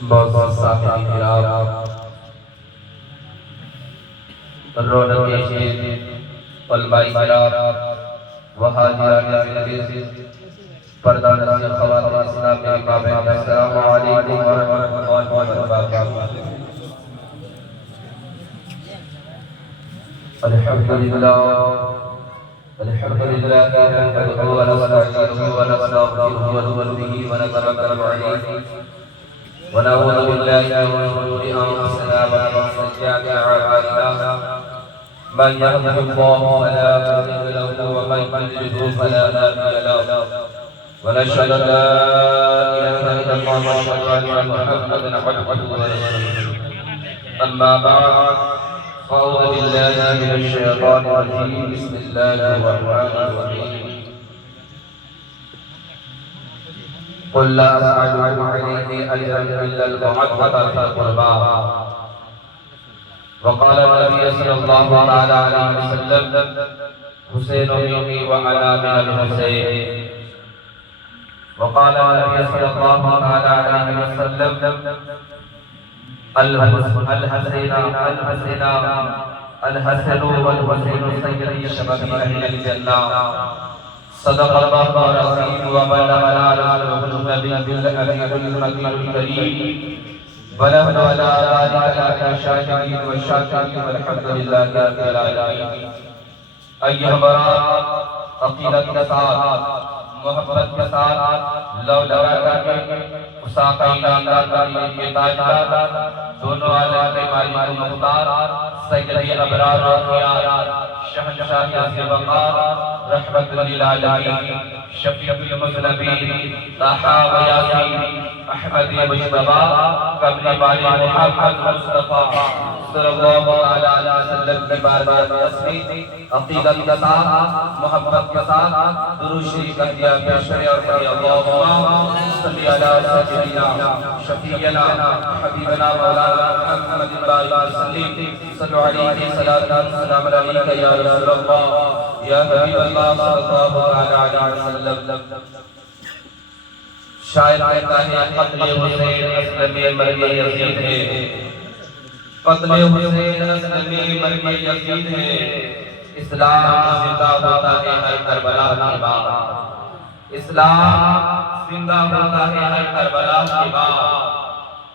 بہت سامعین کرام، رونق علماء کرام و حاضران مجلس، پردہ نشین خواتین اسلام میری ماں بہن، السلام علیکم ورحمۃ اللہ وبرکاتہ۔ الحمدللہ نحمده ونستعينه ونستغفره ونؤمن به ونتوكل عليه ونعوذ بالله من شرور انفسنا ومن سيئات اعمالنا، من يهده الله فلا مضل له ومن يضلل فلا هادي له، ونشهد ان لا اله الا الله واشهد ان محمدا عبده ورسوله. اما بعد، أعوذ بالله من الشيطان الرجيم، بسم الله الرحمن الرحيم. قل لا أسألكم عليه أجرا إلا المودة في القربى. وقال النبي صلى الله عليه وسلم: حسين مني وأنا من الحسين. وقال النبي صلى الله عليه وسلم: الحسن والحسين سيدي شباب أهل الجنة. صدق الله العظيم وبلغنا رسوله النبي الأمين الكريم، ونحن على ذلك الشاهدين والشاكرين والحمد لله رب العالمين. أيها البراء، عقیدت کے ساتھ، محبت کے ساتھ، لو لگا کر کے اساقہ کے تاجدار، دونوں عالم کے مالک و مختار، سیدی ابرار و خیار، شہنشاہ عزیز وقار، رحمت للعالمین، شفیع المذنبین، طٰہٰ و یاسین، احمد مجتبیٰ، قبل باری محمد مصطفیٰ صلی اللہ علیہ وسلم کی بارگاہ میں تسبیح، عقیدت کے ساتھ، محبت کے ساتھ درود شریف کر دیا پیش کرے اور کہے: اللہم صلی علی سیدنا شفیعنا حبیبنا مولانا محمد وسلم، صلو علیہ صلاۃ السلام علیک یا رسول اللہ یا حبیب اللہ صلی اللہ علیہ وسلم. شاعر کہتا ہے: قتل حسین اسلم مرگ یزید ہے، قتل حسین اسلم مرگ یزید ہے، اسلام زندہ ہوتا ہے ہر کربلا کی بات، اسلام زندہ ہوتا ہے ہر کربلا کی بات.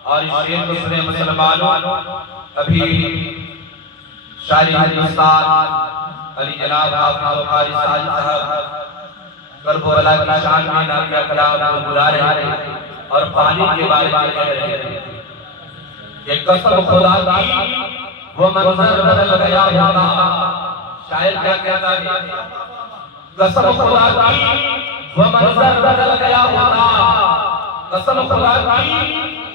اور اس شعر کو سنے مسلمانوں، ابھی شاعر ہندوستان علی جناب حافظ و قاری ساجد صاحب کربلا کی شان میں نعرہ کلام کو بلا رہے ہیں اور پانی کے بارے میں کہہ رہے ہیں کہ قسم خدا کی وہ منظر بدل گیا ہوتا. شاعر کیا کہتا ہے؟ قسم خدا کی وہ منظر بدل گیا ہوتا، قسم خدا کی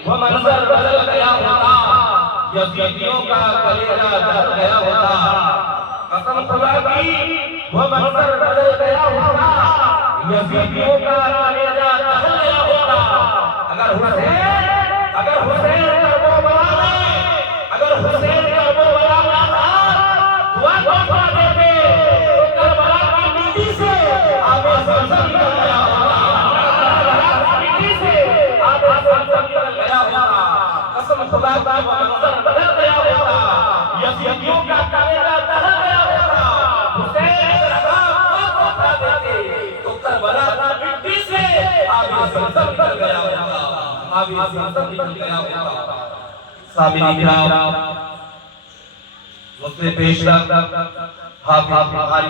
وہ منظر بدل گیا ہوتا، یزیدیوں کا کلیجہ دہل گیا ہوتا. قسم خدا کی وہ منظر بدل گیا ہوتا، یزیدیوں کا کلیجہ دہل گیا ہوتا. اگر حسین کربلا میں، اگر حسین کربلا میں آتا، دعا دعا دیتے تو کربلا کی مٹی سے آب زمزم نکل گیا ہوتا، کربلا کی مٹی سے آب زمزم نکل گیا ہوتا. قسم خدا کا وہ منظر بدل گیا ہوتا، یزیدیوں کا کلیجہ دہل گیا ہوتا. حسین دعا دیتے تو کربلا کی مٹی سے آب زمزم نکل گیا ہوتا، آب زمزم نکل گیا ہوتا. سامعین کرام، وقت پیش رفت حافظ بخاری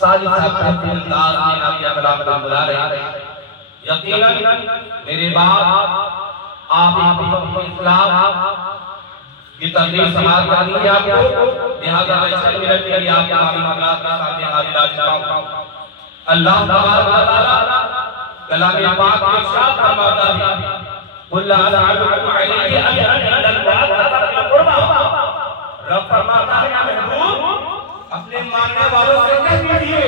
ساجد صاحب کے انداز میں نعرہ کلام کو بلا رہے ہیں. یقیناً میرے بعد آپ اسلام کی تقریر سماعت کرنی ہے آپ کو، لہذا میں 6 منٹ کے لیے آپ کے معاملات کے سامنے حاضر آجتا ہوں. اللہ تبارک و تعالی کلام پاک میں ارشاد فرماتا ہے: قل لا أسألكم عليه أجرا إلا المودة في القربى. رب فرماتا ہے: محبوب اپنے ماننے والوں سے کہہ دیجئے،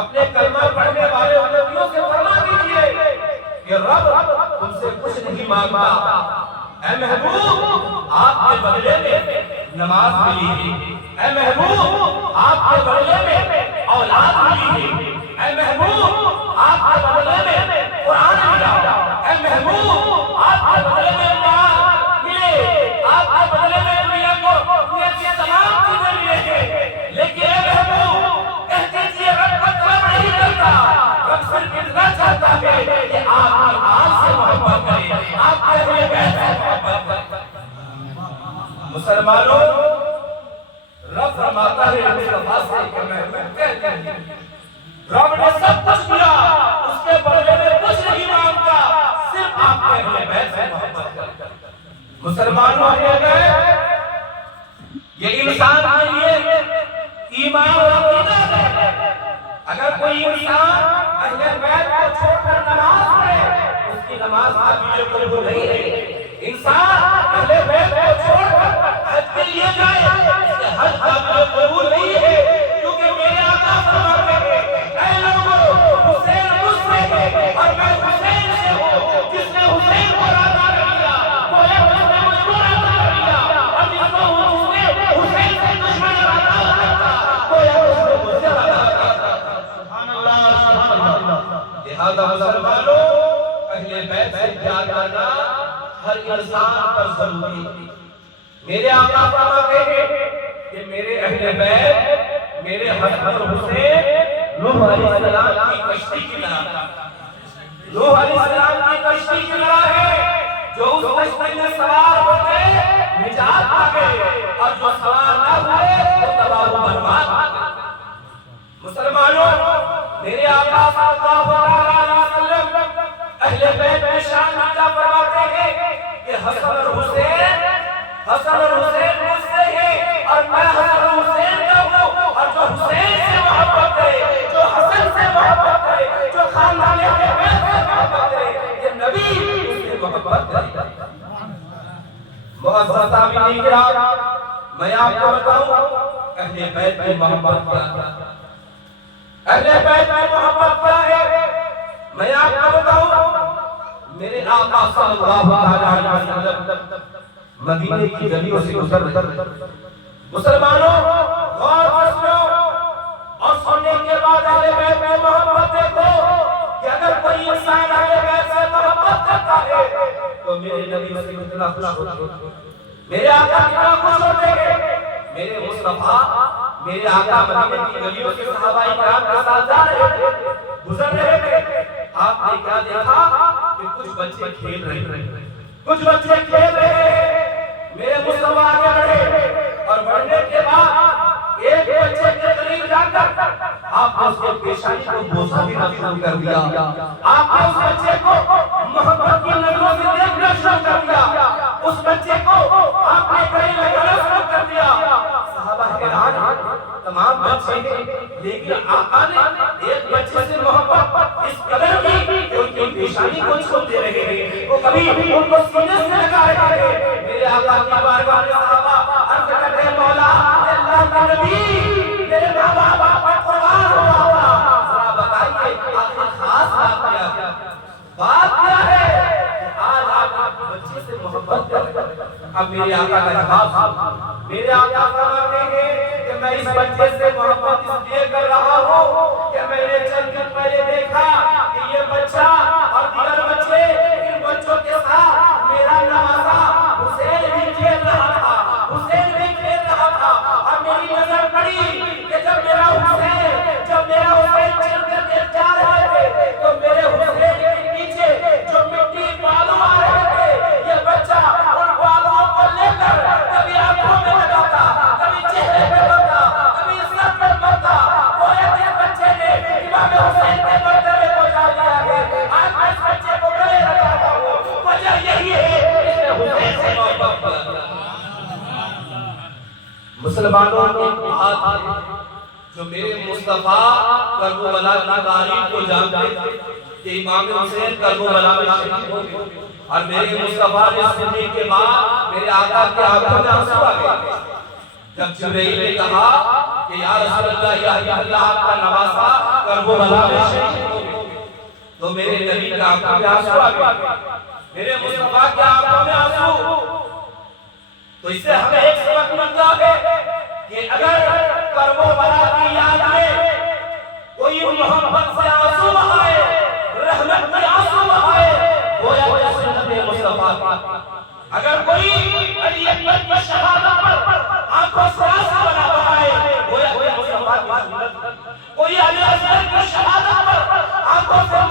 اپنے کلمہ پڑھنے والے امتیوں سے فرما دیجئے کہ رب تم سے کچھ نہیں مانگتا. اے محبوب آپ کے بدلے میں نماز ملی ہے، اے محبوب آپ کے بدلے میں اولاد ملی ہے، اے محبوب آپ کے بدلے میں قرآن ملا، اے محبوب آپ کے بدلے میں چاہتا ہے کہ آپ کی آل سے محبت کرے، آپ کے اہل بیت سے محبت کرے۔ مسلمانوں، رب فرماتا ہے مصطفیٰ سے کہ میں کہتا ہوں رب نے سب کچھ دیا، اس کے بدلے میں کچھ نہیں مانگتا، صرف آپ کے اہل بیت سے محبت کرتا۔ مسلمانوں یہ انسان کے لیے ایمان اور عقیدہ ہے۔ اگر کوئی انسان اہل بیت کو چھوڑ کر نماز پڑھے، اس کی نماز قابل قبول نہیں ہے۔ انسان اہل بیت کو چھوڑ کر حج کے لیے جائے، اس کے حج قابل قبول نہیں ہے، کیونکہ میرے آقا فرماتے ہیں اے لوگوں، حسین مجھ سے ہے اور میں حسین سے ہوں، جس نے حسین کو راضی کر لیا وہ ہے جس نے مجھ کو راضی کر لیا، اور جس نے حسین سے دشمن راضی کرتا وہ ہے اس نے مجھ سے راضی کرتا۔ سبحان اللہ، سبحان اللہ۔ لہذا مسلمانوں، اہل بیت سے پیار کرنا ہر انسان پر ضروری ہے۔ میرے آقا فرماتے ہیں کہ میرے اہل بیت میرے حسن حسین نوح علیہ السلام کی کشتی کی طرح، نوح علیہ السلام کی کشتی کی طرح ہے، جو اس کشتی میں سوار ہو گئے نجات پا گئے، اور جو سوار نہ ہوئے وہ تباہ و برباد ہو گئے۔ مسلمانوں، میرے آقا صلی اللہ علیہ وسلم اہل بیت کی شان میں کیا فرماتے ہیں کہ حسن اور حسین مجھ سے ہیں اور میں حسن اور حسین کا ہوں، اور جو حسین سے محبت کرے، جو حسن سے محبت کرے، جو خاندان اہل بیت سے محبت کرے، یہ نبی اس سے محبت کرے۔ معزز سامعین کرام، میں آپ کو بتاؤں اہل بیت کی محبت کیا ہے، اہل بیت کی محبت کیا ہے۔ میں آپ کو بتاؤں میرے آقا صلی اللہ علیہ وسلم مدینے کی گلیوں سے گزر رہے۔ مسلمانوں، غور سے سنو اور سننے کے بعد اہل بیت میں محبت دیکھو کہ اگر کوئی انسان اہل بیت سے محبت کرتا ہے تو میرے نبی سے کتنا خوش ہوتا ہے، میرے آقا کتنا خوش ہوتے ہیں۔ میرے مصطفیٰ، میرے آقا مدینے کی گلیوں سے صحابہ کرام کے ساتھ جا رہے تھے، گزر رہے تھے۔ آپ نے کیا دیکھا کہ کچھ بچے کھیل رہے ہیں، کچھ بچے کھیل رہے ہیں۔ میرے مصطفیٰ آگے بڑھے اور بڑھنے کے بعد ایک بچے کے قریب جا کر آپ نے اس کے پیشانی کو بوسہ دینا شروع کر دیا، آپ نے اس بچے کو محبت کی نظروں سے دیکھنا شروع کر دیا، اس بچے کو آپ نے قریب لگانا شروع کر دیا۔ صحابہ حیران، تمام بچے لیکن آقا نے ایک بچے سے محبت اس قدر کی کہ ان کی پیشانی کو چھوتے رہے ہیں، وہ کبھی ان کو سینے سے لگا رہے ہیں۔ میرے آقا کی بارگاہ میں صحابہ عرض کرتے ہیں مولا اللہ کا نبی، میرے ماں باپ آپ پر قربان ہو آقا، ذرا بتائیے آخر خاص بات کیا ہے؟ بات کیا ہے کہ آج آپ بچے سے محبت کریں؟ اب میرے آقا کا جواب، میرے آقا فرماتے ہیں کہ میں اس بچے سے محبت اس لیے کر رہا ہوں کہ میں نے چند دن پہلے دیکھا کہ یہ بچہ اور دیگر بچے ان بچوں کے ساتھ میرا نوازا حسین بھی کھیل رہا تھا، حسین بھی کھیل رہا تھا، اور میری نظر پڑی کہ جب میرا حسین چل کر کے جا رہے تھے تو میرے حسین کے پیچھے جو مٹی بالوں آ رہے تھے، یہ بچہ ان بالوں کو لے کر کبھی آنکھوں میں لگاتا، کبھی چہرے پہ مرتا، کبھی سر پر مرتا۔ وہ ایک بچے نے امام حسین کے مرتبے کو جا دیا ہے۔ آج میں اس بچے کو گلے لگا رہا ہوں، وجہ یہی ہے اس نے حسین سے محبت کیا۔ مسلمانوں کی بات ہے جو میرے مصطفیٰ کربلا کی تاریخ کو جانتے تھے کہ امام حسین کربلا میں شہید ہوئے، اور میرے مصطفیٰ نے سننے کے بعد میرے آقا کے آنکھوں میں آنسو آ گئے۔ جب جبرائیل نے کہا کہ یا رسول اللہ یا حبیب اللہ آپ کا نواسا کربلا میں شہید ہوئے، تو میرے نبی کے آنکھوں میں آنسو آ گئے، میرے مصطفیٰ کے آنکھوں میں آنسو۔ تو اس سے ہمیں ایک سبق ملتا ہے کہ اگر کربلا کی یاد میں کوئی محبت سے آنسو بہائے، رحمت کے آنسو بہائے، وہ یا سنت مصطفیٰ کی۔ اگر کوئی علی اکبر کی شہادت پر آنکھوں سے آنسو بہائے، وہ یا مصطفیٰ کی سنت۔ کوئی علی اکبر کی شہادت پر آنکھوں سے